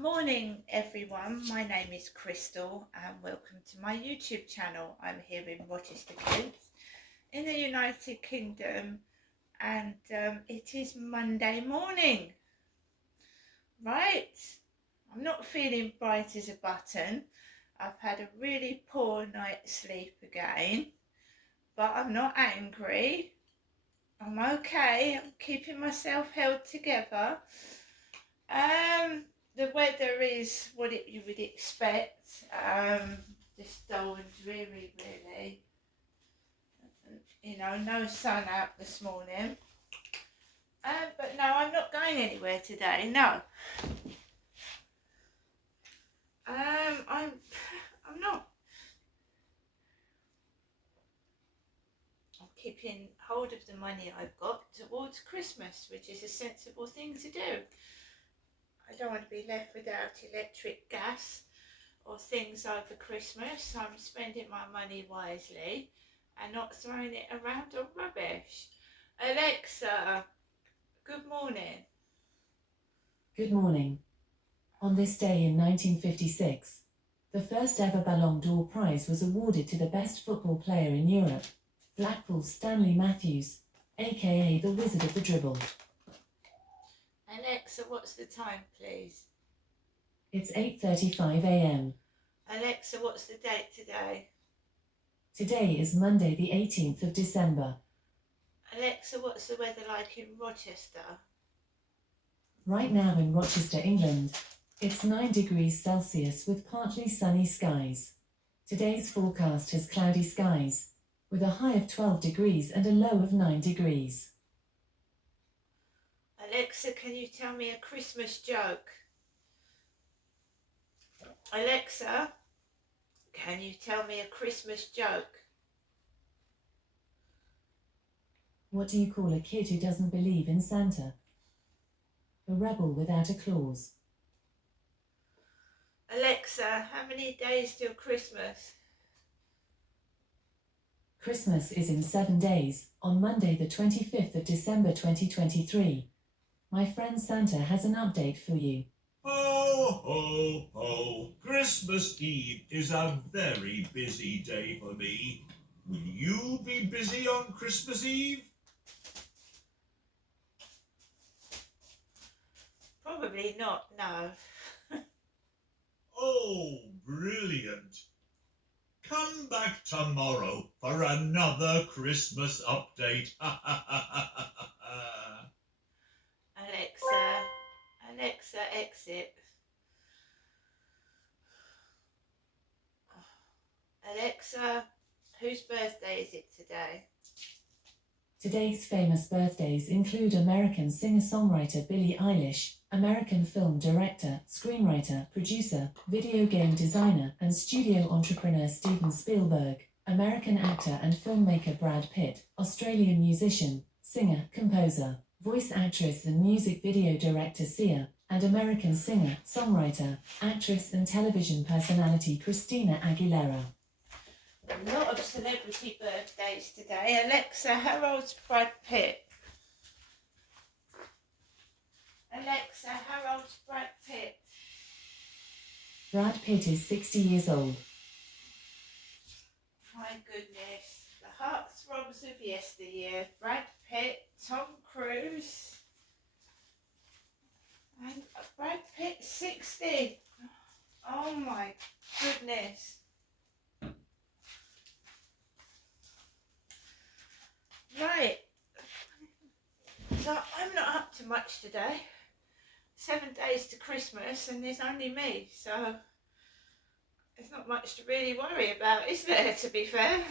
Morning everyone, my name is Crystal and welcome to my YouTube channel. I'm here in Rochester, Kent in the United Kingdom, and it is Monday morning. Right, I'm not feeling bright as a button. I've had a really poor night's sleep again, but I'm not angry. I'm okay, I'm keeping myself held together. The weather is what you would expect, just dull and dreary really. You know, no sun out this morning. But no, I'm not going anywhere today, no. I'm not. I'm keeping hold of the money I've got towards Christmas, which is a sensible thing to do. I don't want to be left without electric, gas or things over Christmas. I'm spending my money wisely and not throwing it around on rubbish. Alexa, good morning. Good morning. On this day in 1956, the first ever Ballon d'Or prize was awarded to the best football player in Europe, Blackpool's Stanley Matthews, aka the Wizard of the Dribble. Alexa, what's the time, please? It's 8:35 a.m. Alexa, what's the date today? Today is Monday the 18th of December. Alexa, what's the weather like in Rochester? Right now in Rochester, England, it's 9 degrees Celsius with partly sunny skies. Today's forecast has cloudy skies, with a high of 12 degrees and a low of 9 degrees. Alexa, can you tell me a Christmas joke? Alexa, can you tell me a Christmas joke? What do you call a kid who doesn't believe in Santa? A rebel without a clause. Alexa, how many days till Christmas? Christmas is in 7 days, on Monday the 25th of December 2023. My friend Santa has an update for you. Ho, ho, ho. Christmas Eve is a very busy day for me. Will you be busy on Christmas Eve? Probably not, no. Oh, brilliant. Come back tomorrow for another Christmas update. Alexa, exit. Alexa, whose birthday is it today? Today's famous birthdays include American singer-songwriter Billie Eilish, American film director, screenwriter, producer, video game designer, and studio entrepreneur Steven Spielberg, American actor and filmmaker Brad Pitt, Australian musician, singer, composer, voice actress and music video director Sia, and American singer, songwriter, actress and television personality Christina Aguilera. A lot of celebrity birthdays today. Alexa, how old's Brad Pitt? Alexa, how old's Brad Pitt? Brad Pitt is 60 years old. My goodness, the heartthrobs of yesteryear. Brad Pitt, Tom Cruise, and Brad Pitt 60. Oh my goodness. Right, so I'm not up to much today. 7 days to Christmas and there's only me, so there's not much to really worry about, is there, to be fair?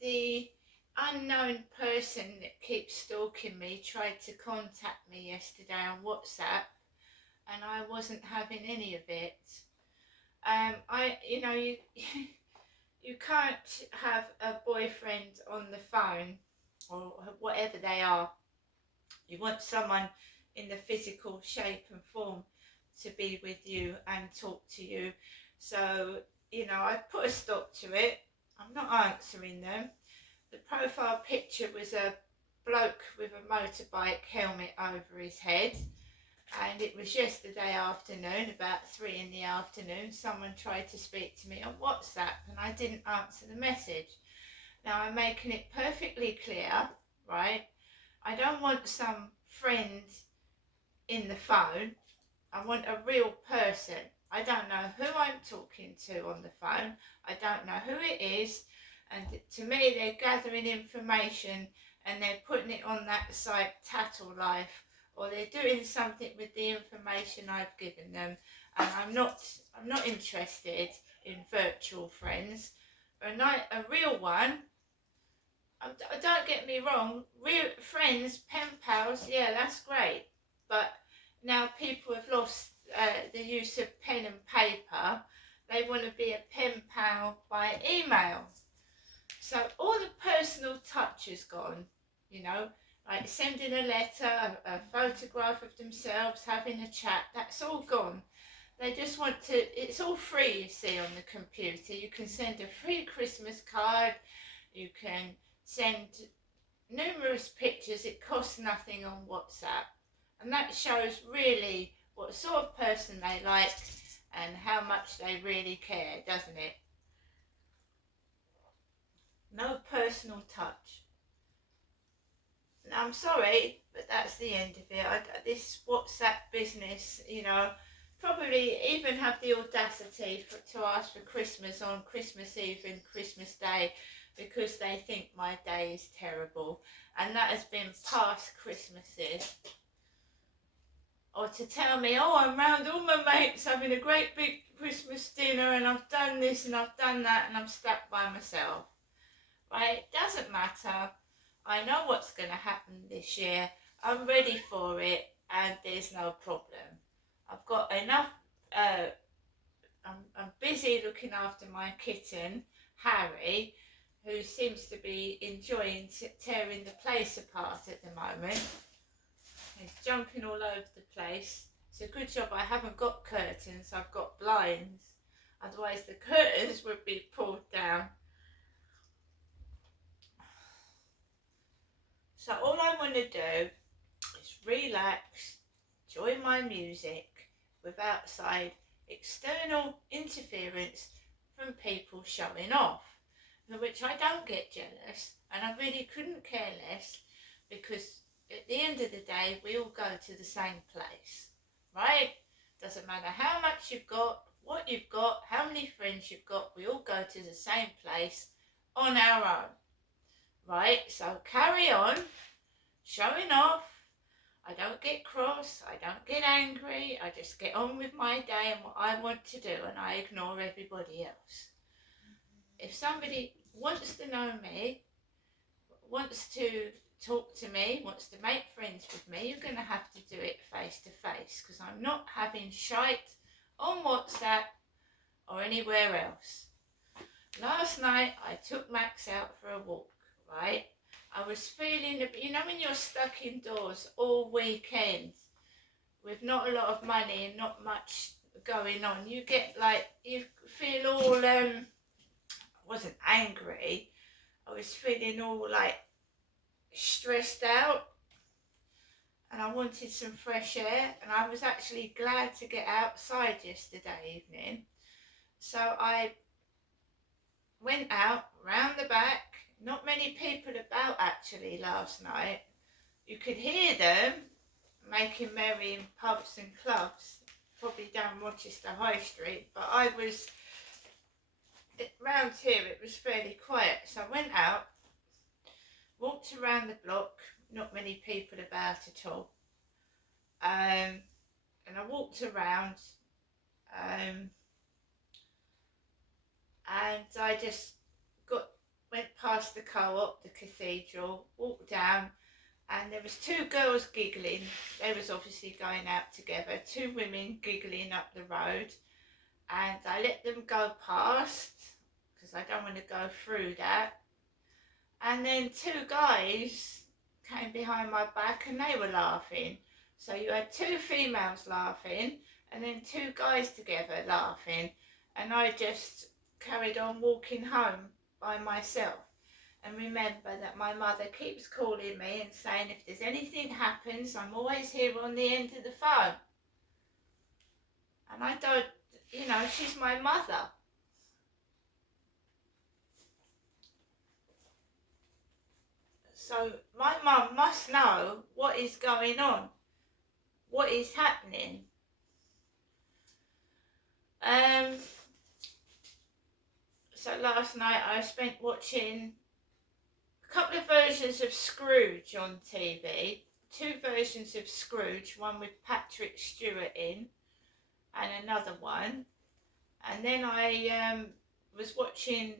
The unknown person that keeps stalking me tried to contact me yesterday on WhatsApp, and I wasn't having any of it. You can't have a boyfriend on the phone or whatever they are. You want someone in the physical shape and form to be with you and talk to you. So, I've put a stop to it. I'm not answering them. The profile picture was a bloke with a motorbike helmet over his head, and it was yesterday afternoon, about 3 in the afternoon. Someone tried to speak to me on WhatsApp and I didn't answer the message. Now I'm making it perfectly clear, right? I don't want some friend in the phone. I want a real person. I don't know who I'm talking to on the phone. I don't know who it is. And to me, they're gathering information and they're putting it on that site, Tattle Life, or they're doing something with the information I've given them. And I'm not interested in virtual friends. A real one. Don't get me wrong, real friends, pen pals, yeah, that's great. But now people have lost the use of pen and paper. They want to be a pen pal by email. So all the personal touch is gone, you know, like sending a letter, a photograph of themselves, having a chat, that's all gone. They just want to, it's all free, you see, on the computer. You can send a free Christmas card, you can send numerous pictures, it costs nothing on WhatsApp. And that shows really what sort of person they like and how much they really care, doesn't it? No personal touch. Now, I'm sorry, but that's the end of it. This WhatsApp business, you know, probably even have the audacity to ask for Christmas on Christmas Eve and Christmas Day because they think my day is terrible. And that has been past Christmases. Or to tell me, oh, I'm round all my mates having a great big Christmas dinner and I've done this and I've done that and I'm stuck by myself. Right? It doesn't matter. I know what's going to happen this year. I'm ready for it and there's no problem. I've got enough, I'm busy looking after my kitten, Harry, who seems to be enjoying tearing the place apart at the moment. He's jumping all over the place. It's a good job I haven't got curtains, I've got blinds. Otherwise the curtains would be pulled down. So all I want to do is relax, enjoy my music without outside external interference from people showing off, for which I don't get jealous and I really couldn't care less, because at the end of the day we all go to the same place, right? Doesn't matter how much you've got, what you've got, how many friends you've got, we all go to the same place on our own, right? So carry on showing off. I don't get cross, I don't get angry, I just get on with my day and what I want to do, and I ignore everybody else. If somebody wants to know me, wants to talk to me, wants to make friends with me, you're going to have to do it face to face, because I'm not having shite on WhatsApp or anywhere else. Last night I took Max out for a walk, right? I was feeling, you know, when you're stuck indoors all weekend with not a lot of money and not much going on, you get like, you feel all, I wasn't angry, I was feeling all like stressed out and I wanted some fresh air, and I was actually glad to get outside yesterday evening. So I went out round the back. Not many people about actually last night. You could hear them making merry in pubs and clubs, probably down Rochester High Street, but I was, round here it was fairly quiet. So I went out, walked around the block, not many people about at all, and I walked around, and I just went past the co-op, the cathedral, walked down, and there was two girls giggling. They was obviously going out together, two women giggling up the road, and I let them go past because I don't want to go through that. And then two guys came behind my back and they were laughing. So you had two females laughing and then two guys together laughing, and I just carried on walking home by myself. And remember that my mother keeps calling me and saying if there's anything happens, I'm always here on the end of the phone. And I don't, you know, she's my mother. So my mum must know what is going on, what is happening. So last night I spent watching a couple of versions of Scrooge on TV. 2 versions of Scrooge, one with Patrick Stewart in and another one. And then I was watching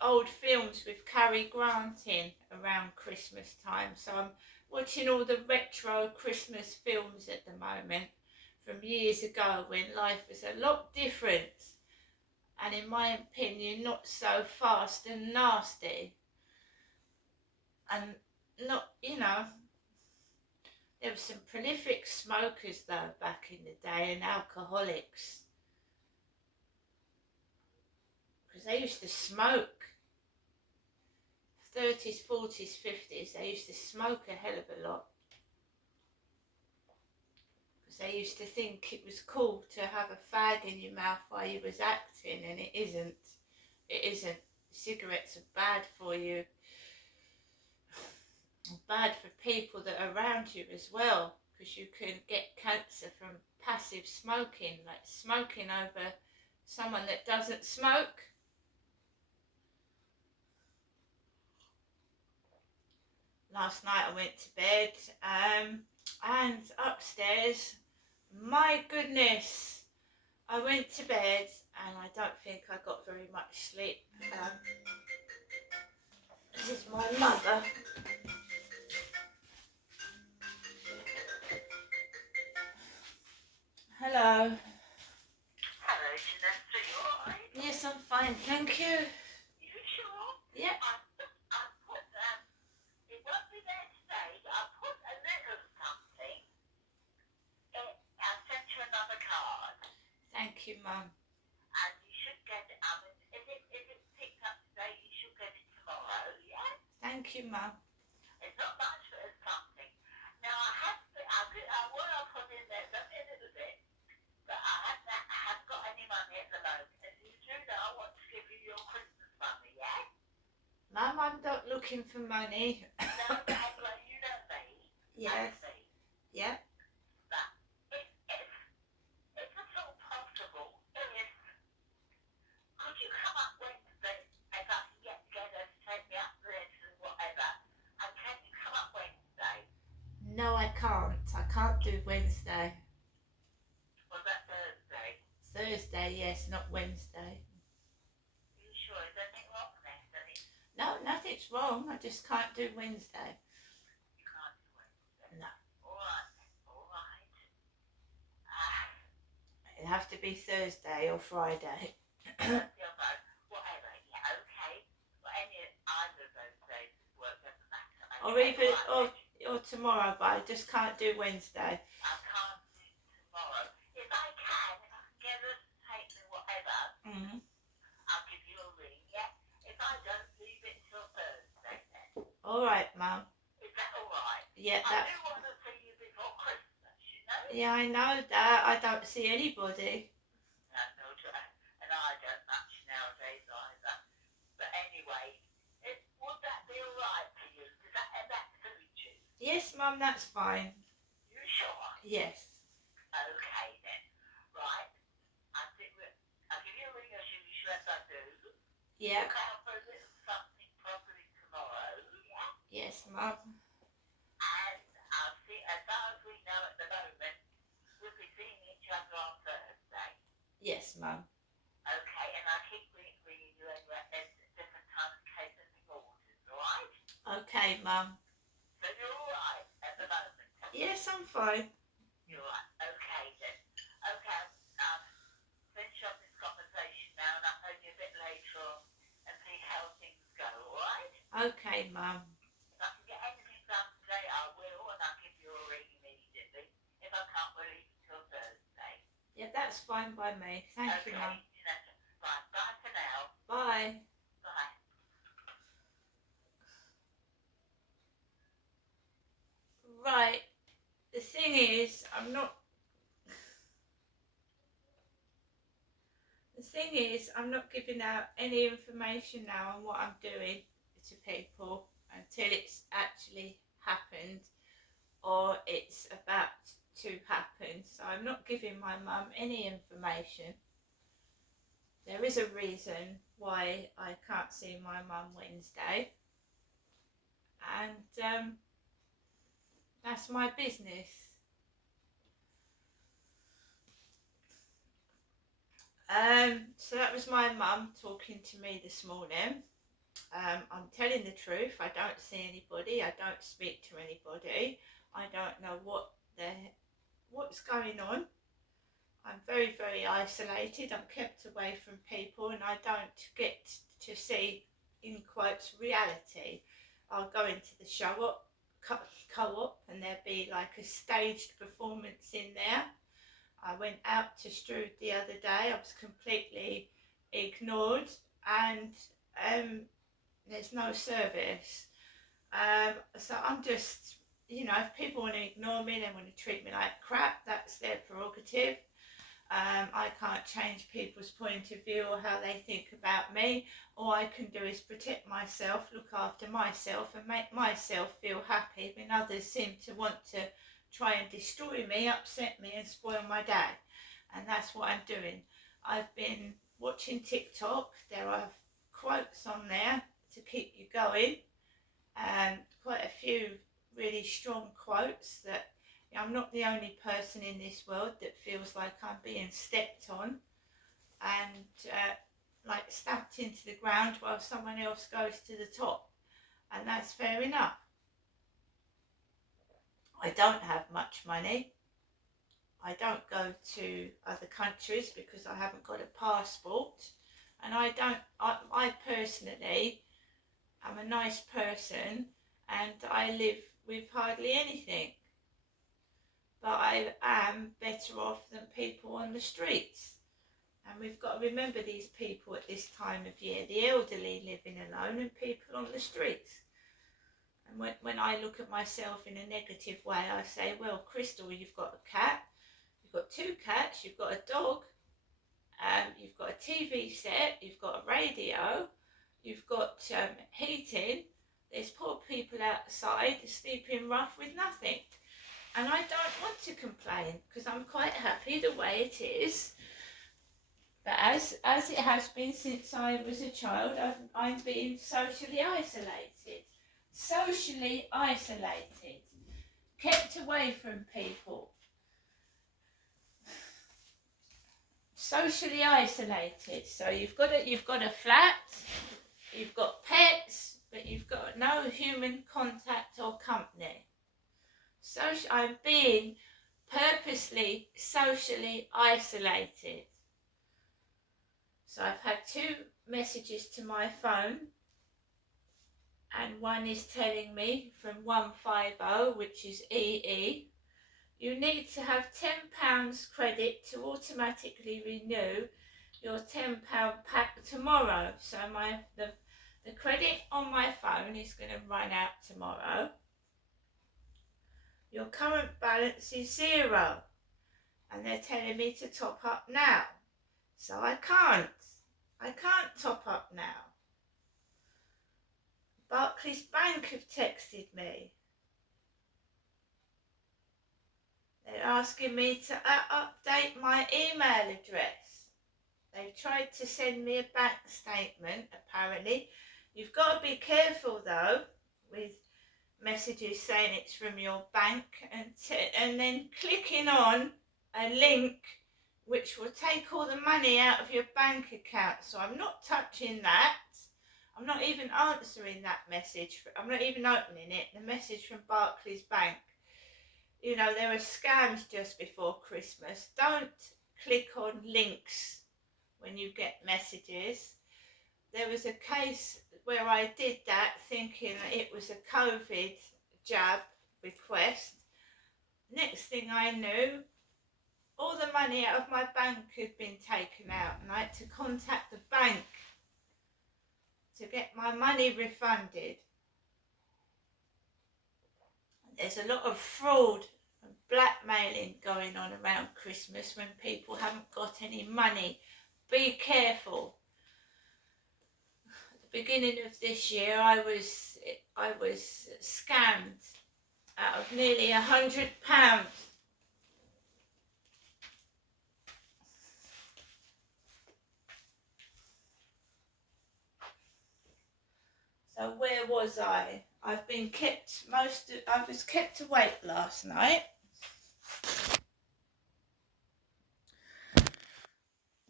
old films with Cary Grant in around Christmas time. So I'm watching all the retro Christmas films at the moment from years ago when life was a lot different and, in my opinion, not so fast and nasty. And not, you know, there were some prolific smokers though back in the day, and alcoholics, because they used to smoke. 30s, 40s, 50s, they used to smoke a hell of a lot. Because they used to think it was cool to have a fag in your mouth while you was acting, and it isn't. It isn't. Cigarettes are bad for you. Bad for people that are around you as well, because you can get cancer from passive smoking, like smoking over someone that doesn't smoke. Last night I went to bed and upstairs, my goodness, I went to bed and I don't think I got very much sleep. This is my mother. Hello. Hello, Janessa, you alright? Yes, I'm fine, thank you. You sure? Yep. I put, it won't be there today, but I put a little something. I sent you another card, Thank you, Mum. and you should get it, if it's picked up today, you should get it tomorrow, yeah? Thank you, Mum. It's not much, but it's something. Now, what I put in there is only a little bit, but I haven't got any money at the moment. And you do know I want to give you your Christmas money, yeah? Mum, I'm not looking for money. No, well, you know me. Yes. And me. Yeah. But if at all possible, could you come up Wednesday if I can get together to take me up there to whatever? And can you come up Wednesday? No, I can't. I can't do Wednesday. Was that Thursday? Thursday, yes, not Wednesday. Are you sure? Is anything wrong there? No, nothing's wrong. I just can't do Wednesday. You can't do Wednesday? No. Alright. It'll have to be Thursday or Friday. Whatever, yeah, okay. Well, either of those days work, doesn't matter. Or even, or tomorrow, but I just can't do Wednesday. I can't do tomorrow. If I can get us to take me whatever, I'll give you a ring, yeah? If I don't, leave it till Thursday then. Alright, Mum. Is that alright? Yeah, I do want to see you before Christmas, you know? yeah, I know that. I don't see anybody. And I don't much nowadays either. But anyway, would that be alright for you? Does that suit you? Yes, Mum, that's fine. You sure? Yes. Okay then. Right. I'll give you a ring as usual as I do. Yeah. Look out for a little something properly tomorrow, yeah? Yes, Mum. And I'll see, as far as we know at the moment, we'll be seeing each other on Thursday. Yes, Mum. Okay, and I'll keep ringing you anyway at different times in case anything alters, alright? Okay, Mum. So you're alright at the moment? Yes, I'm fine. You're right. Okay then. Okay, finish up this conversation now and I'll phone you a bit later on and see how things go, alright? Okay, Mum. If I can get anything done today, I will, and I'll give you a ring immediately. If I can't, we'll leave it till Thursday. Yeah, that's fine by me. Thank you, Mum. Right, bye for now. Bye. Bye. is, I'm not giving out any information now on what I'm doing to people until it's actually happened or it's about to happen. So I'm not giving my mum any information. There is a reason why I can't see my mum Wednesday, and that's my business. So that was my mum talking to me this morning. I'm telling the truth. I don't see anybody. I don't speak to anybody. I don't know what's going on. I'm very, very isolated. I'm kept away from people, and I don't get to see, in quotes, reality. I'll go into the co-op, and there'll be like a staged performance in there. I went out to Strood the other day. I was completely ignored, and there's no service. So I'm just, if people want to ignore me, they want to treat me like crap, that's their prerogative. I can't change people's point of view or how they think about me. All I can do is protect myself, look after myself, and make myself feel happy when others seem to want to try and destroy me, upset me, and spoil my day. And that's what I'm doing. I've been watching TikTok. There are quotes on there to keep you going, and quite a few really strong quotes that I'm not the only person in this world that feels like I'm being stepped on and like stamped into the ground while someone else goes to the top, and that's fair enough. I don't have much money. I don't go to other countries because I haven't got a passport, and I personally am a nice person, and I live with hardly anything. But I am better off than people on the streets. And we've got to remember these people at this time of year, the elderly living alone and people on the streets. And when I look at myself in a negative way, I say, well, Crystal, you've got a cat, you've got 2 cats, you've got a dog, you've got a TV set, you've got a radio, you've got heating. There's poor people outside sleeping rough with nothing. And I don't want to complain because I'm quite happy the way it is. But as it has been since I was a child, I'm being socially isolated. Socially isolated. Kept away from people. Socially isolated. So you've got a flat, you've got pets, but you've got no human contact or company. So I'm being purposely socially isolated. So I've had 2 messages to my phone, and one is telling me from 150, which is EE, you need to have £10 credit to automatically renew your £10 pack tomorrow. So the credit on my phone is going to run out tomorrow. Your current balance is 0, and they're telling me to top up now. So I can't top up now. Barclays Bank have texted me. They're asking me to update my email address. They've tried to send me a bank statement, apparently. You've got to be careful though with messages saying it's from your bank and then clicking on a link which will take all the money out of your bank account. So I'm not touching that. I'm not even answering that message. I'm not even opening it. The message from Barclays Bank. There are scams just before Christmas. Don't click on links when you get messages. There was a case where I did that thinking it was a COVID jab request. Next thing I knew, all the money out of my bank had been taken out, and I had to contact the bank to get my money refunded. There's a lot of fraud and blackmailing going on around Christmas when people haven't got any money. Be careful. At the beginning of this year, I was scammed out of nearly £100. So where was I? I was kept awake last night.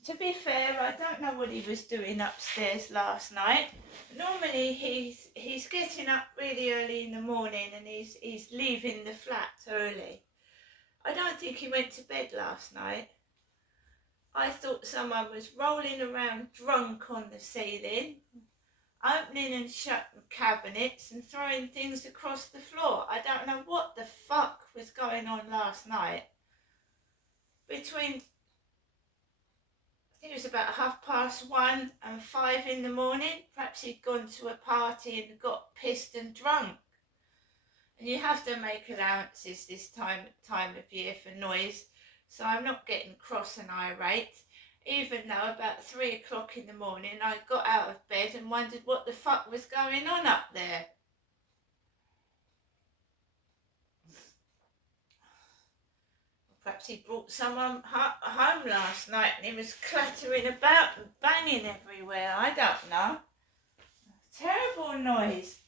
To be fair, I don't know what he was doing upstairs last night. Normally he's getting up really early in the morning and he's leaving the flat early. I don't think he went to bed last night. I thought someone was rolling around drunk on the ceiling, opening and shutting cabinets and throwing things across the floor. I don't know what the fuck was going on last night. Between, I think it was about 1:30 and 5 in the morning. Perhaps he'd gone to a party and got pissed and drunk. And you have to make allowances this time of year for noise, so I'm not getting cross and irate, even though about 3 o'clock in the morning I got out of bed and wondered what the fuck was going on up there. Perhaps he brought someone home last night and he was clattering about and banging everywhere. I don't know. Terrible noise.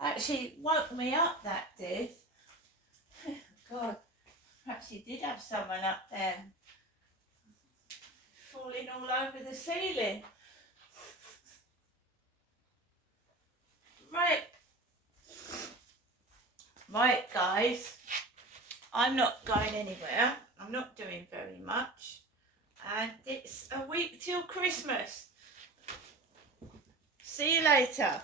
Actually woke me up, that did. God, perhaps he did have someone up there falling all over the ceiling. Right guys, I'm not going anywhere. I'm not doing very much. And it's a week till Christmas. See you later.